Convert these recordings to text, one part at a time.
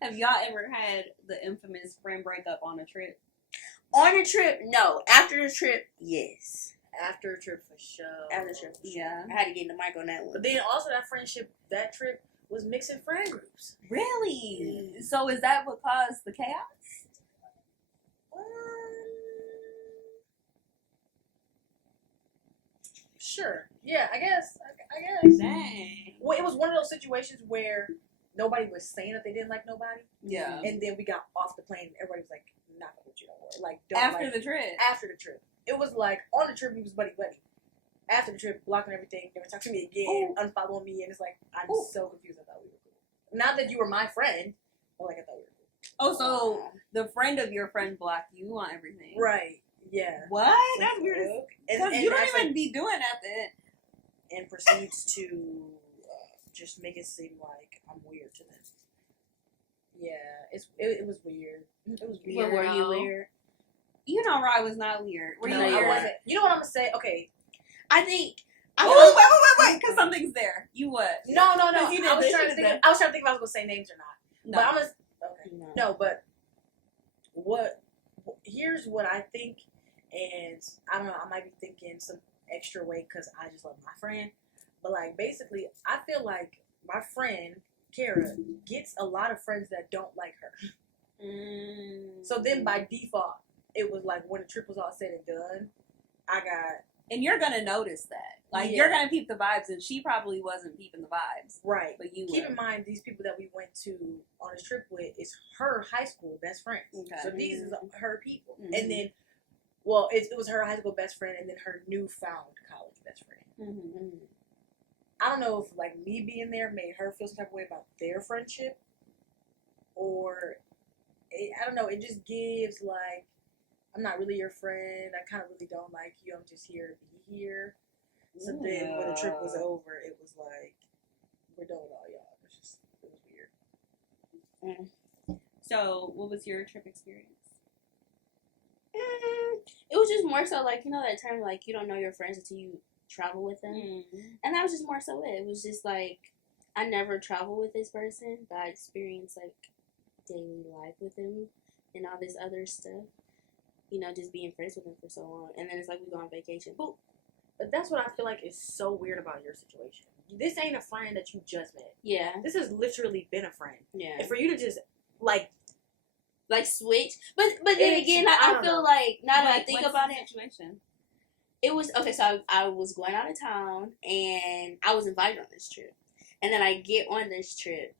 Have y'all ever had the infamous friend breakup on a trip? On a trip, no. After the trip, yes. After a trip, for sure. After the trip, for sure. Yeah. I had to get in the mic on that one. But then also that trip was mixing friend groups. Really? So is that what caused the chaos? Sure. Yeah, I guess. Dang. Well, it was one of those situations where nobody was saying that they didn't like nobody. Yeah. And then we got off the plane and everybody was like, not with you no more. Like, don't After like, the trip. After the trip. It was like, on the trip, we was buddy-buddy. After the trip, blocking everything, never talk to me again, unfollowing me, and it's like, I'm so confused. I thought we were cool. Not that you were my friend, but like, I thought we were cool. Oh, so the friend of your friend blocked you on everything. Right. Yeah. What? That's weird. Because you don't even be doing that. And proceeds to just make it seem like I'm weird to them. Yeah, it was weird. It was weird. But were you weird? You know, Rye was not weird. Were you No, weird? I wasn't. You know what I'm gonna say? Okay. I think. Wait, because something's there. You what? No. I was You trying did to think if I was going to say names or not. No. But I'm gonna. Okay. No, but here's what I think, and I don't know. I might be thinking some extra way because I just love my friend. But like, basically, I feel like my friend Kara gets a lot of friends that don't like her. So then by default, it was like when the trip was all said and done, I got. And you're gonna notice that. Like, you're gonna peep the vibes, and she probably wasn't peeping the vibes. Right. But you keep in mind, these people that we went to on this trip with is her high school best friend. Okay. So these is her people. Mm-hmm. And then, well, it was her high school best friend and then her newfound college best friend. Mm-hmm. I don't know if, like, me being there made her feel some type of way about their friendship. Or, I don't know, it just gives, like, I'm not really your friend. I kind of really don't like you. I'm just here to be here. So then when the trip was over, it was like, we're done with all y'all. It was weird. So, what was your trip experience? It was just more so like, you know that term, like, you don't know your friends until you travel with them. And that was just more so it. It was just like, I never traveled with this person, but I experienced, like, daily life with him and all this other stuff. You know, just being friends with him for so long. And then it's like we go on vacation. Boop. But that's what I feel like is so weird about your situation. This ain't a friend that you just met. Yeah. This has literally been a friend. Yeah. And for you to just, like switch. But then again, I feel like, now that I think about it. Situation? It was, okay, so I was going out of town, and I was invited on this trip. And then I get on this trip,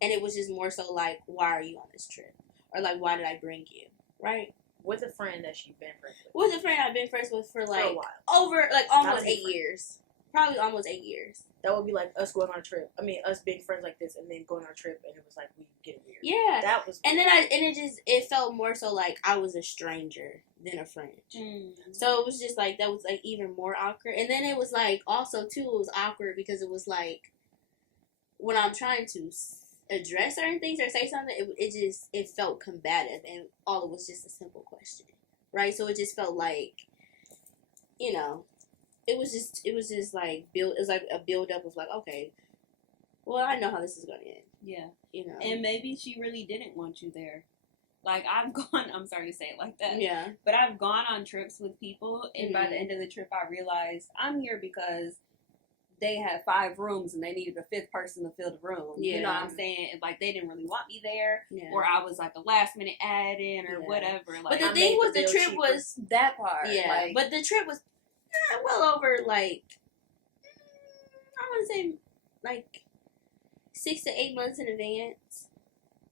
and it was just more so like, why are you on this trip? Or like, why did I bring you? Right? With a friend that you've been friends with. With a friend I've been friends with for like, a while. Over, like, almost 8 years. Probably almost 8 years. That would be like us going on a trip. I mean, us being friends like this and then going on a trip, and it was like we get weird. Yeah. That was weird. And then it felt more so like I was a stranger than a friend. So it was just like, that was like even more awkward. And then it was like, also too, it was awkward because it was like, when I'm trying to address certain things or say something, it felt combative, and all it was just a simple question, right? So it just felt like, you know, it was just like it was like a build up of like, okay, well, I know how this is gonna end. Yeah, you know, and maybe she really didn't want you there. Like, I'm sorry to say it like that. Yeah, but I've gone on trips with people, and by the end of the trip, I realized I'm here because they had 5 rooms and they needed a 5th person to fill the room. Yeah. You know what I'm saying? Like, they didn't really want me there, or I was like a last minute add in or whatever. Like, but the thing was, the trip was that part. Yeah, like, but the trip was well over, like, I want to say like 6 to 8 months in advance.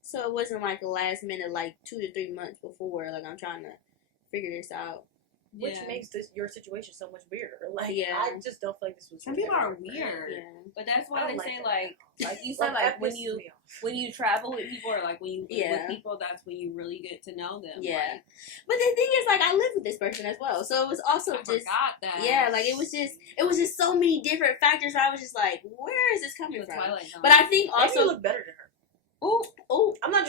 So it wasn't like a last minute, like 2 to 3 months before. Like, I'm trying to figure this out. Which makes your situation so much weirder. Like, I just don't feel like this was. Some people are weird, but that's why they say like you said, like when you travel with people, or like when you live with people, that's when you really get to know them. Yeah, like, but the thing is, like, I lived with this person as well, so it was also forgot that. Yeah, like it was just so many different factors. Where I was just like, where is this coming from? But I think also maybe you look better than her. Oh, I'm not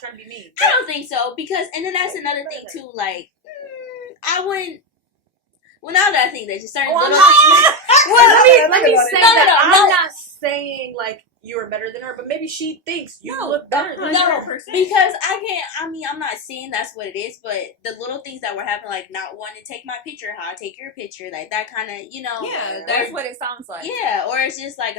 trying to be mean. I don't think so, because, and then that's another thing too, like, I wouldn't. Well, now that I think there's just certain little things. Well, let me say that I'm not saying like you're better than her, but maybe she thinks you look better than her. No, because I'm not saying that's what it is, but the little things that were happening, like not wanting to take my picture, how I take your picture, like that kind of, Yeah, that's what it sounds like. Yeah, or it's just like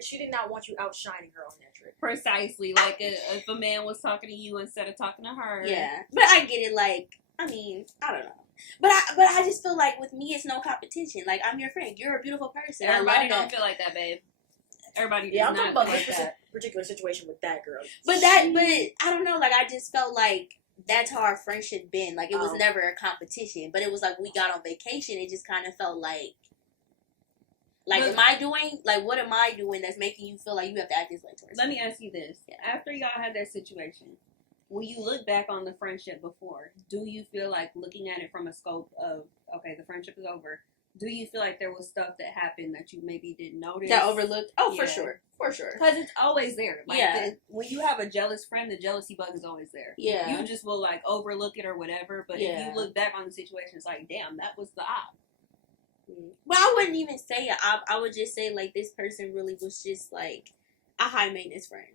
she did not want you outshining her on that trip. Precisely, like if a man was talking to you instead of talking to her. Yeah, but I get it. Like, I don't know. But I just feel like with me, it's no competition. Like, I'm your friend. You're a beautiful person. Everybody don't feel like that, babe. Everybody does I'm talking about like this particular situation with that girl. But I don't know. Like, I just felt like that's how our friendship been. Like, it was never a competition. But it was like we got on vacation. It just kind of felt like, what am I doing that's making you feel like you have to act this way towards me? Let me ask you this. Yeah. After y'all had that situation, when you look back on the friendship before, do you feel like looking at it from a scope of, okay, the friendship is over, do you feel like there was stuff that happened that you maybe didn't notice? That overlooked? Oh, yeah. For sure. Because it's always there. Like, when you have a jealous friend, the jealousy bug is always there. Yeah. You just will, like, overlook it or whatever, but if you look back on the situation, it's like, damn, that was the op. Well, I wouldn't even say it. I would just say, like, this person really was just, like, a high-maintenance friend.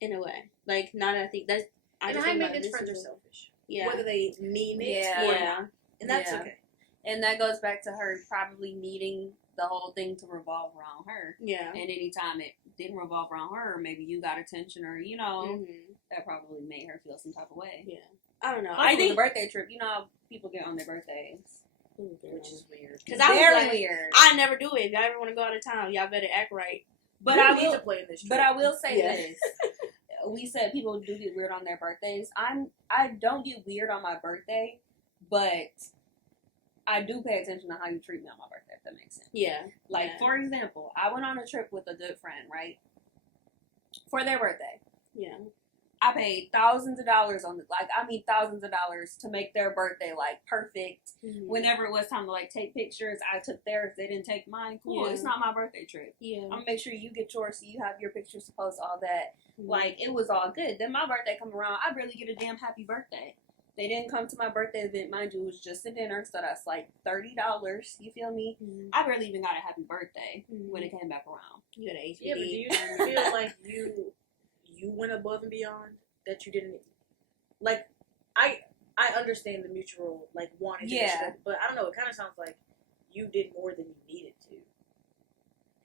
In a way. Like, now that I think that's... And high-maintenance friends are selfish. Yeah. Whether they mean it or not. And that's okay. And that goes back to her probably needing the whole thing to revolve around her. Yeah. And anytime it didn't revolve around her, or maybe you got attention, or, that probably made her feel some type of way. Yeah. I don't know. I think the birthday trip, how people get on their birthdays. Which is weird. Because I was like, weird. I never do it. If y'all ever want to go out of town, y'all better act right. But I need to play in this trip. But I will say this. We said people do get weird on their birthdays. I don't get weird on my birthday, but I do pay attention to how you treat me on my birthday, if that makes sense. Yeah. Like, for example, I went on a trip with a good friend, right? For their birthday. Yeah. I paid thousands of dollars thousands of dollars to make their birthday, like, perfect. Mm-hmm. Whenever it was time to, like, take pictures, I took theirs. They didn't take mine. Cool. Yeah. It's not my birthday trip. Yeah. I'm going to make sure you get yours so you have your pictures to post, all that. Mm-hmm. Like, it was all good. Then my birthday come around, I barely get a damn happy birthday. They didn't come to my birthday event. Mind you, it was just a dinner, so that's like $30. You feel me? Mm-hmm. I barely even got a happy birthday when it came back around. You got an HBD. Yeah, but do you feel like you went above and beyond that you didn't? Like, I understand the mutual, like, wanting to stuff, but I don't know, it kind of sounds like you did more than you needed to.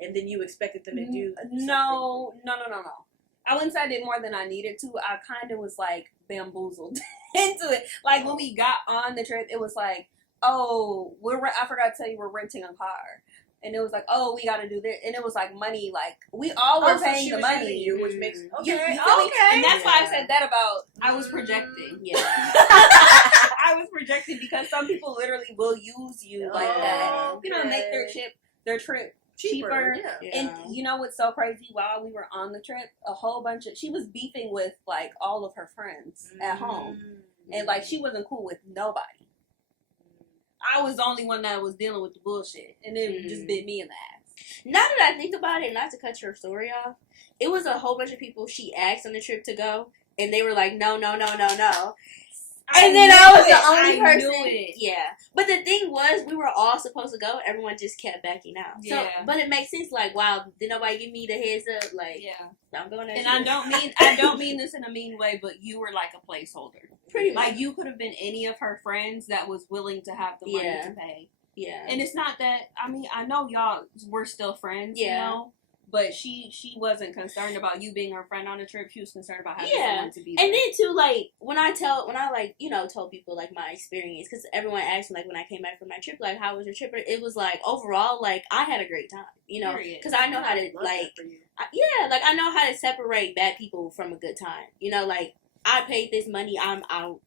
And then you expected them to do No. I wouldn't say I did more than I needed to. I kind of was, like, bamboozled into it. Like, when we got on the trip, it was like, oh, I forgot to tell you, we're renting a car. And it was like, oh, we got to do this. And it was like money, like, we all were paying the money. You, which makes, okay. And that's why I said that about, I was projecting. Yeah. I was projecting because some people literally will use you like that. Okay. Make their trip cheaper. Yeah. And you know what's so crazy? While we were on the trip, a whole bunch of, she was beefing with, like, all of her friends at home. And, like, she wasn't cool with nobody. I was the only one that was dealing with the bullshit. And it just bit me in the ass. Now that I think about it, not to cut your story off, it was a whole bunch of people she asked on the trip to go. And they were like, no. And then I was the only person. Yeah. But the thing was, we were all supposed to go. Everyone just kept backing out. Yeah. So, but it makes sense. Like, wow, did nobody give me the heads up? Like, I'm going to. And I don't mean this in a mean way, but you were like a placeholder. Pretty much. Like, you could have been any of her friends that was willing to have the money to pay. Yeah. And it's not that, I know y'all were still friends, but she wasn't concerned about you being her friend on the trip. She was concerned about having someone to be there. And then too, like, when I told people, like, my experience, because everyone asked me, like, when I came back from my trip, like, how was your trip? It was like, overall, like, I had a great time, because I know how to, like, I know how to separate bad people from a good time, like, I paid this money, I'm out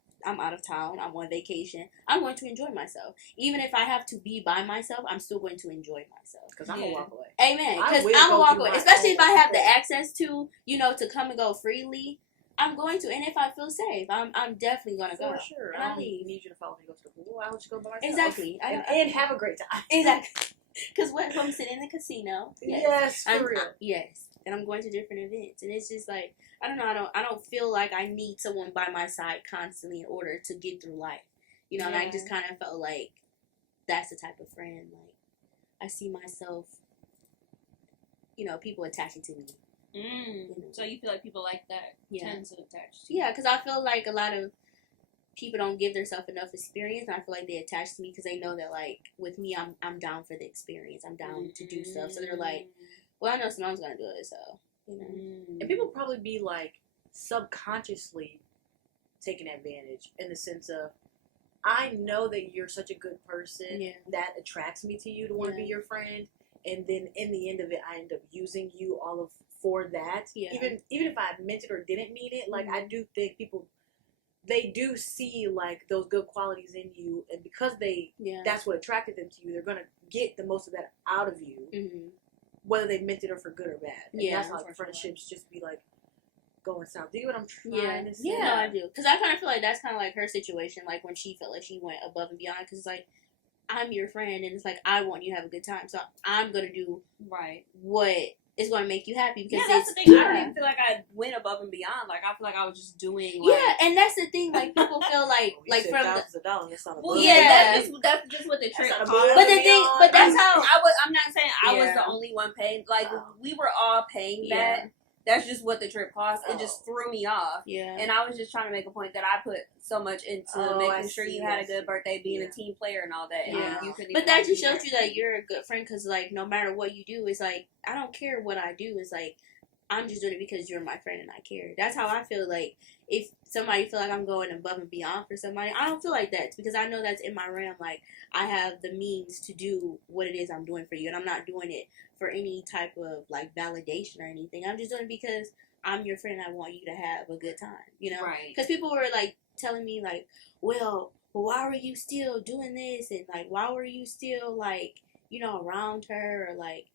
of town, I'm on vacation, I'm going to enjoy myself. Even if I have to be by myself, I'm still going to enjoy myself. Because I'm going to walk away. Amen. Because I'm going to walk away. Especially if I have the access to, to come and go freely, I'm going to. And if I feel safe, I'm definitely going to go. For sure. I don't need you to follow me to go to the pool. I'll let you go by myself. Exactly. And have a great time. Exactly. Because when I'm sitting in the casino. Yes, for real. Yes. And I'm going to different events. And it's just like, I don't know, I don't feel like I need someone by my side constantly in order to get through life. And I just kind of felt like that's the type of friend, like, I see myself people attaching to me. So you feel like people like that tend to attach to you? Yeah, because I feel like a lot of people don't give themselves enough experience, and I feel like they attach to me because they know that, like, with me, I'm down for the experience. I'm down to do stuff. So they're like, well, I know Simone's going to do it, so, And people probably be, like, subconsciously taking advantage in the sense of, I know that you're such a good person that attracts me to you to want to be your friend, and then in the end of it, I end up using you for that. Even if I meant it or didn't mean it, like, I do think people, they do see, like, those good qualities in you, and because that's what attracted them to you, they're gonna get the most of that out of you, whether they meant it or for good or bad. And that's how friendships just be, like, going south. Do you know what I'm trying to say? Yeah, no, I do. Because I kind of feel like that's kind of like her situation, like when she felt like she went above and beyond. Because it's like, I'm your friend, and it's like, I want you to have a good time, so I'm going to do what is going to make you happy. Because that's the thing. I don't even feel like I went above and beyond. Like, I feel like I was just doing, like... Yeah, and that's the thing. Like, people feel like from thousands of dollars, that's not well, that's just what the trick was. But the thing, but that's how... I'm not saying I was the only one paying. Like, we were all paying that. That's just what the trip cost. It just threw me off. Yeah. And I was just trying to make a point that I put so much into making sure you had a good birthday, being a team player and all that. And you couldn't but that just shows you that you're a good friend because, like, no matter what you do, it's like, I don't care what I do. It's like, I'm just doing it because you're my friend and I care. That's how I feel. Like, if somebody feel like I'm going above and beyond for somebody, I don't feel like that because I know that's in my realm. Like, I have the means to do what it is I'm doing for you, and I'm not doing it for any type of, like, validation or anything. I'm just doing it because I'm your friend and I want you to have a good time, Right. Because people were, like, telling me, like, well, why were you still doing this? And, like, why were you still, like, around her or, like,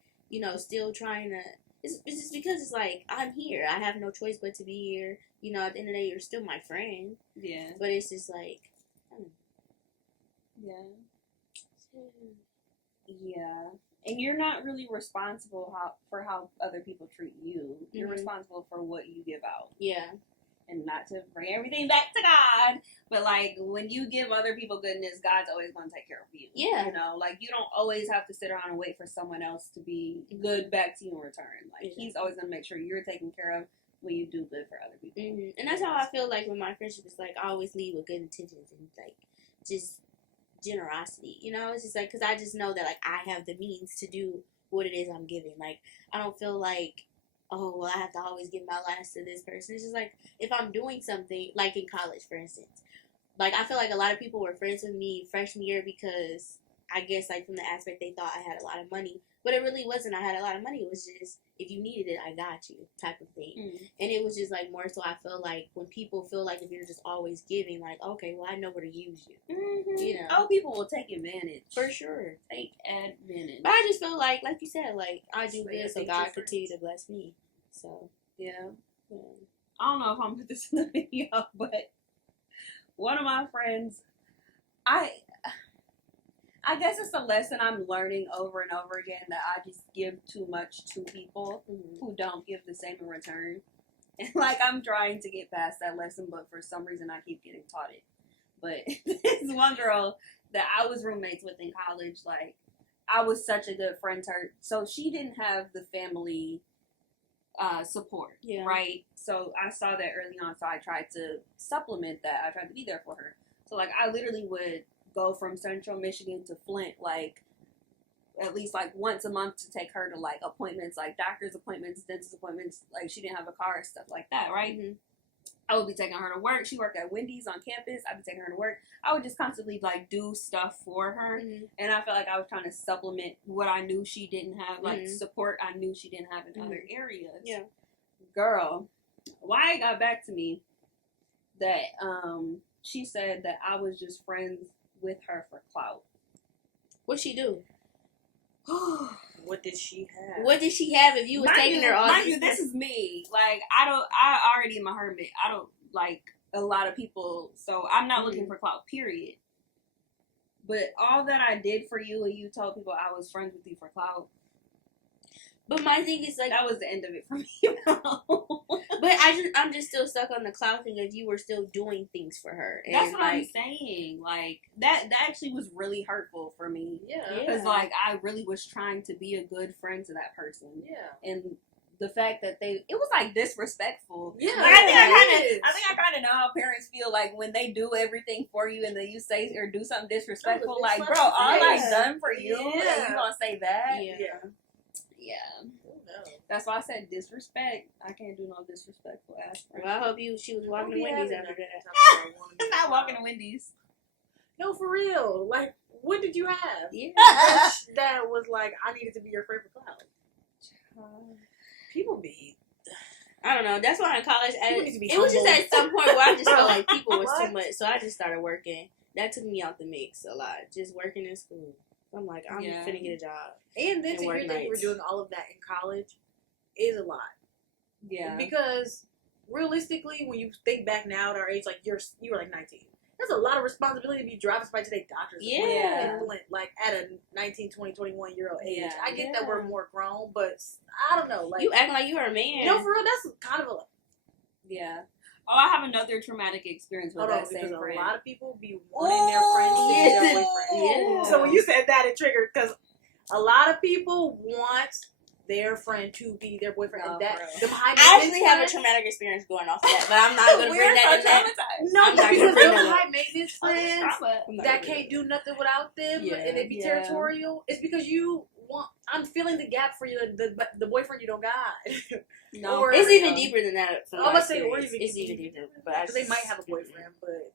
still trying to... It's just because it's like, I'm here. I have no choice but to be here. At the end of the day, you're still my friend. Yeah. But it's just like... Yeah. Yeah. And you're not really responsible for how other people treat you. You're responsible for what you give out. Yeah. And not to bring everything back to God, but, like, when you give other people goodness, God's always going to take care of you. Yeah. Like, you don't always have to sit around and wait for someone else to be good back to you in return. Like, He's always going to make sure you're taken care of when you do good for other people. And that's how I feel like with my friendship. It's like, I always leave with good intentions and, like, just generosity. It's just like, because I just know that, like, I have the means to do what it is I'm giving. Like, I don't feel like, oh, well, I have to always give my last to this person. It's just like, if I'm doing something, like in college, for instance, like, I feel like a lot of people were friends with me freshman year because I guess, like, from the aspect they thought I had a lot of money. But it really wasn't I had a lot of money. It was just, if you needed it, I got you type of thing. And it was just, like, more so I feel like when people feel like if you're just always giving, like, okay, well, I know where to use you. Oh, people will take advantage. For sure. Take advantage. But I just feel like you said, like, I do good so God continue to bless me. So, yeah. I don't know if I'm going to put this in the video, but one of my friends, I guess it's a lesson I'm learning over and over again that I just give too much to people who don't give the same in return. And, like, I'm trying to get past that lesson, but for some reason I keep getting taught it. But this one girl that I was roommates with in college, like, I was such a good friend to her. So she didn't have the family support, right? So I saw that early on, so I tried to supplement that. I tried to be there for her. So, like, I literally would go from Central Michigan to Flint, like, at least, like, once a month to take her to, like, appointments, like, doctor's appointments, dentist appointments. Like, she didn't have a car, stuff like that, right? I would be taking her to work. She worked at Wendy's on campus. I'd be taking her to work. I would just constantly, like, do stuff for her. And I felt like I was trying to supplement what I knew she didn't have, like, support I knew she didn't have in other areas. Yeah. Girl, why it got back to me that she said that I was just friends with her for clout. What'd she do? What did she have? What did she have if you was taking her all these... This is me. Like, I already am a hermit. I don't like a lot of people, so I'm not looking for clout, period. But all that I did for you and you told people I was friends with you for clout. But my thing is, like... That was the end of it for me. But I'm just still stuck on the cloud thing of you were still doing things for her. And that's what I'm saying. Like that actually was really hurtful for me. Yeah. Because like I really was trying to be a good friend to that person. Yeah. And the fact that it was like disrespectful. Yeah. Like, I think I kind of know how parents feel like when they do everything for you and then you say or do something disrespectful. Like, bro, all I've done for you, and you gonna say that? Yeah. That's why I said disrespect. I can't do no disrespectful ass friends. Well, I hope she was walking to Wendy's after that. Not walking to Wendy's. No, for real. Like, what did you have? Yeah. That was like, I needed to be your friend for clout. People be. I don't know. That's why in college, it was just at some point where I just felt like people was too much. So I just started working. That took me out the mix a lot. Just working in school. I'm like, I'm finna get a job. And then to hear that you were doing all of that in college is a lot. Yeah. Because realistically, when you think back now at our age, like you were like 19. That's a lot of responsibility to be driving somebody to their doctor's appointment, like at a 19, 20, 21-year-old age. Yeah. I get that we're more grown, but I don't know. Like you acting like you were a man. No, for real, that's kind of a. Yeah. Oh, I have another traumatic experience with that same friend. A lot of people be wanting their friends to be their boyfriend. So when you said that, it triggered because a lot of people want their friend to be their boyfriend. No, and that I actually have a traumatic experience going off of that, but I'm not going to bring that in that. No, because those high maintenance friends that can't do nothing without them and they be territorial. It's because you want. I'm filling the gap for you, the boyfriend you don't got. No, or, it's even deeper than that. I'm gonna say it's even deeper, but they might have a boyfriend, but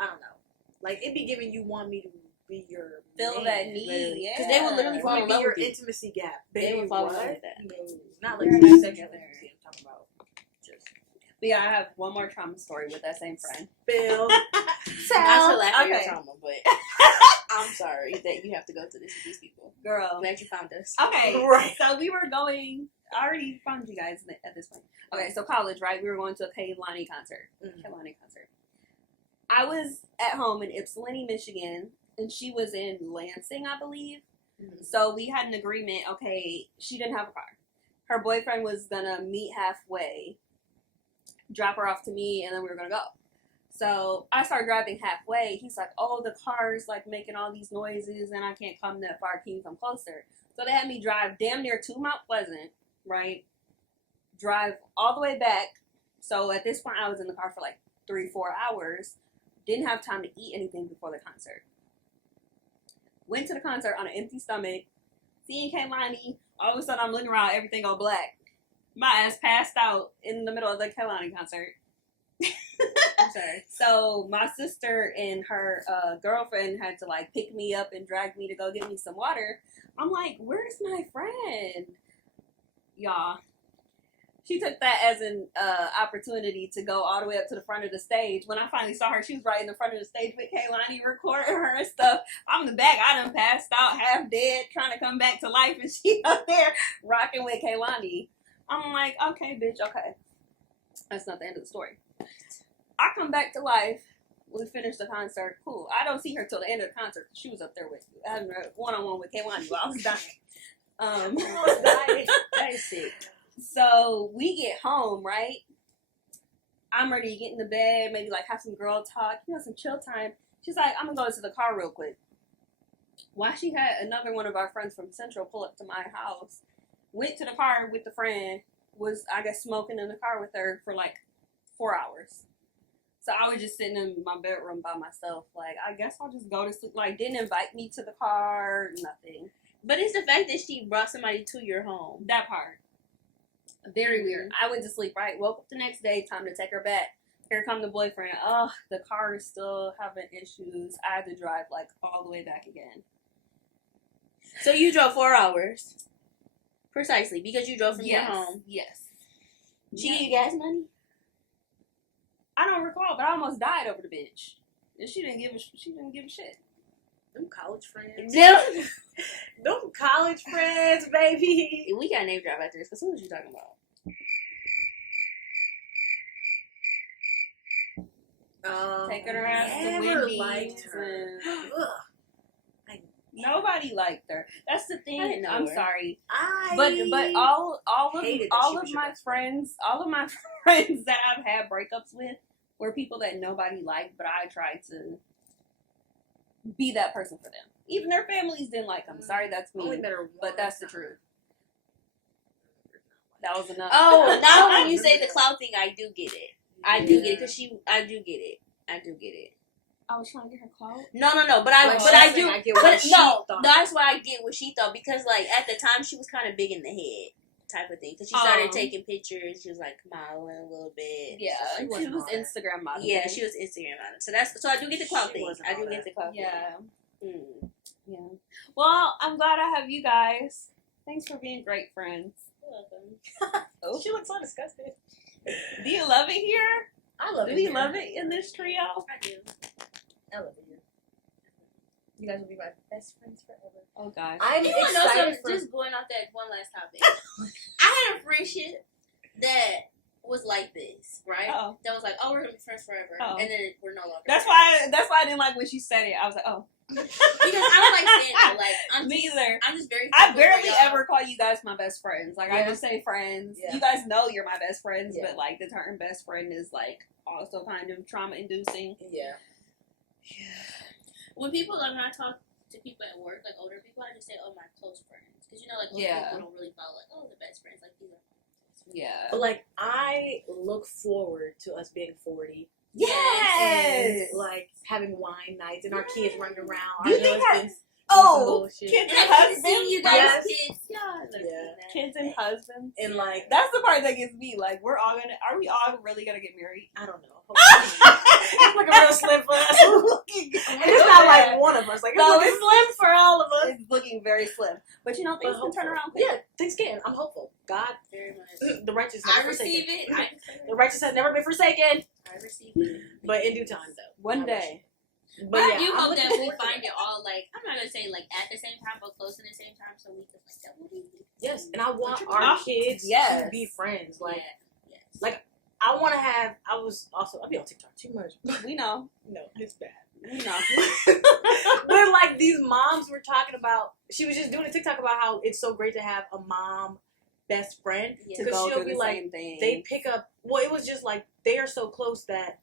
I don't know. Like it be giving you want me to be your fill that need, because they will literally fall in love with your intimacy gap. They will fall in love with that. No, not like sexual intimacy. I'm talking about. But yeah, I have one more trauma story with that same friend. Bill, not to laugh at your trauma, but I'm sorry that you have to go through this with these people. Girl, glad you found us. Okay, right. So we were going. I already found you guys at this point. Okay, so college, right? We were going to a Kehlani concert. Kehlani concert. I was at home in Ypsilanti, Michigan, and she was in Lansing, I believe. Mm-hmm. So we had an agreement. Okay, she didn't have a car. Her boyfriend was gonna meet halfway, drop her off to me, and then we were gonna go. So I started driving halfway. He's like, "Oh, the car's like making all these noises, and I can't come that far. Can you come closer?" So they had me drive damn near to Mount Pleasant. Right, drive all the way back. So at this point, I was in the car for like 3-4 hours. Didn't have time to eat anything before the concert. Went to the concert on an empty stomach. Seeing Kehlani, all of a sudden I'm looking around, everything go black. My ass passed out in the middle of the Kehlani concert. I'm sorry. So my sister and her girlfriend had to like pick me up and drag me to go get me some water. I'm like, where's my friend? Y'all, she took that as an opportunity to go all the way up to the front of the stage. When I finally saw her, she was right in the front of the stage with Kehlani recording her and stuff. I'm in the back. I done passed out, half dead, trying to come back to life, and she up there rocking with Kehlani. I'm like, okay, bitch, okay. That's not the end of the story. I come back to life. We finished the concert. Cool. I don't see her till the end of the concert. She was up there with me. I had a one-on-one with Kehlani while I was dying. That is sick. So we get home, right? I'm ready to get in the bed, maybe like have some girl talk, some chill time. She's like, I'm gonna go to the car real quick. While she had another one of our friends from Central pull up to my house, went to the car with the friend, was I guess smoking in the car with her for like 4 hours. So I was just sitting in my bedroom by myself, like I guess I'll just go to sleep. Like didn't invite me to the car, nothing. But it's the fact that she brought somebody to your home. That part. Very weird. I went to sleep, right? Woke up the next day, time to take her back. Here come the boyfriend. Oh, the car is still having issues. I had to drive, like, all the way back again. So you drove 4 hours? Precisely, because you drove from your home? Yes. She gave you gas money? I don't recall, but I almost died over the bitch. And she didn't give a shit. Them college friends. Them college friends, baby. We got a name drop after this, because who was you talking about? Taking her ass to Wendy's. Liked her. Nobody liked her. That's the thing. I'm sorry, but all of my friends that I've had breakups with were people that nobody liked, but I tried to be that person for them. Even their families didn't like them. Sorry, that's me, but that's the truth. That was enough. Oh, now when you say the clout thing, I do get it. I do get it because I do get it. I was trying to get her clout. No. But I do. That's why I get what she thought because like at the time she was kind of big in the head type of thing because she started taking pictures. She was like modeling a little bit. Yeah, she was Instagram modeling. Yeah, she was Instagram modeling. So I do get the clout thing. I do get the clout thing. Yeah. Well, I'm glad I have you guys. Thanks for being great friends. Oh, she looks so disgusted. Do you love it here? I love it. Do you love it in this trio? I do. I love it here. You guys will be my best friends forever. Oh gosh. I'm excited for just going off that one last topic. I had a friendship that was like this, right? Uh-oh. That was like, oh, we're gonna be friends forever, and then we're no longer. That's why I didn't like when she said it. I was like, oh. Because I don't like saying that. Like, Me either. I'm just very. I barely ever call you guys my best friends. Like I just say friends. Yeah. You guys know you're my best friends, but like the term best friend is like also kind of trauma inducing. Yeah. When people when I talk to people at work, like older people, I just say, "Oh, my close friends," because like people don't really follow like, "Oh, the best friends." Like these are. Yeah. But like I look forward to us being 40. Yes. And, like having wine nights and our kids running around. Do you think kids and husbands? You guys, kids, kids and husbands, and like that's the part that gets me. Like, are we all really gonna get married? I don't know. It's looking real slim for us. It's not like one of us. Like it's looking slim for all of us. It's looking very slim, but things can turn around quick. Yeah, things can. I'm hopeful. God, very much. The righteous. I receive it. The righteous has never been forsaken. I receive it. But in due time, though. One day. But I do hope that we find it all, like, I'm not going to say, like, at the same time, but close to the same time, so we can, like, double date. Yes, and I want our kids to be friends. Like, like I want to have, I'll be on TikTok too much. We know. No, it's bad. We know. But, like, these moms were talking about, she was just doing a TikTok about how it's so great to have a mom best friend. To go through the same thing. They pick up, well, it was just, like, they are so close that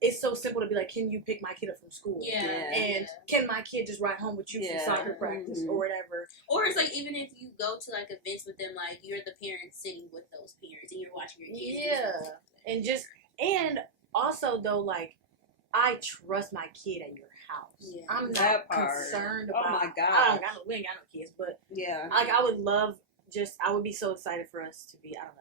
it's so simple to be like, can you pick my kid up from school? Yeah. And can my kid just ride home with you from soccer practice or whatever? Or it's like, even if you go to like events with them, like you're the parents sitting with those parents and you're watching your kids. Yeah. And also though, like, I trust my kid at your house. Yeah. I'm not concerned about. Oh my God. We ain't got no kids, but yeah. Like, I would be so excited for us to be, I don't know,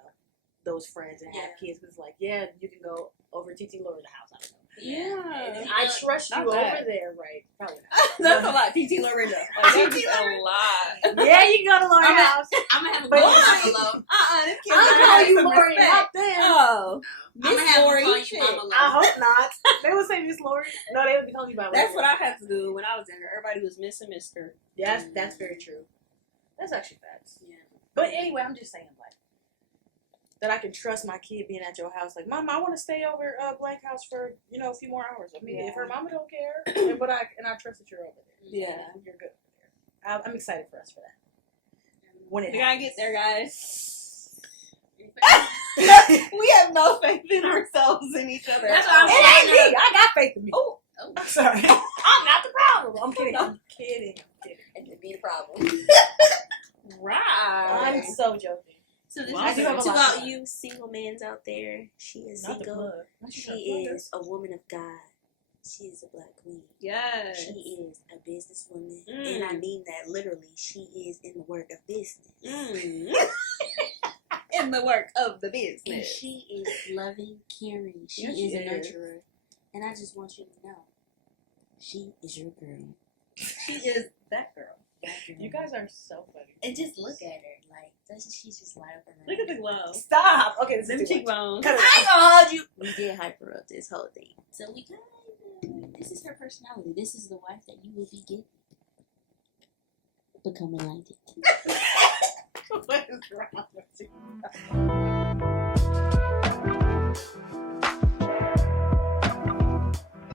those friends and have kids. Because, like, you can go over to TT Lorrynda house. I don't know. Yeah. I trust you over there, right? Probably not. That's a lot, TT Lorrynda. That's a lot. Yeah, you can go to Lorrynda house. I'm going to have a go below. I'm calling you Lorry, not them. Oh. Miss Lori. I hope not. They would say Miss Lori. No, they would be calling you by That's what I had to do when I was younger. Everybody was Miss and Mr. Yeah, that's very true. That's actually facts. Yeah. But anyway, I'm just saying, like, that I can trust my kid being at your house. Like, Mom, I want to stay over Blank house for, a few more hours. I mean, if her mama don't care, but I trust that you're over there. Yeah. You're good over there. I'm excited for us for that. When we gotta get there, guys. We have no faith in ourselves and each other. That's what I'm saying. It ain't me. I got faith in me. Oh. I'm sorry. I'm not the problem. I'm kidding. And to be the problem. Right. I'm so joking. So this is to all you single mans out there. She is single. She is a woman of God. She is a black queen. Yes. She is a businesswoman. And I mean that literally. She is in the work of business. In the work of the business. And she is loving, caring. She is a nurturer. And I just want you to know, she is your girl. She is that girl. You guys are so funny. And just look at her. Like, doesn't she just light up her Look at the glow. Stop. Okay, this is them cheekbones. I ain't gonna hold you. We did hype her up this whole thing. So we kind of, this is her personality. This is the wife that you will be getting. Becoming Enlightened. What is wrong with you?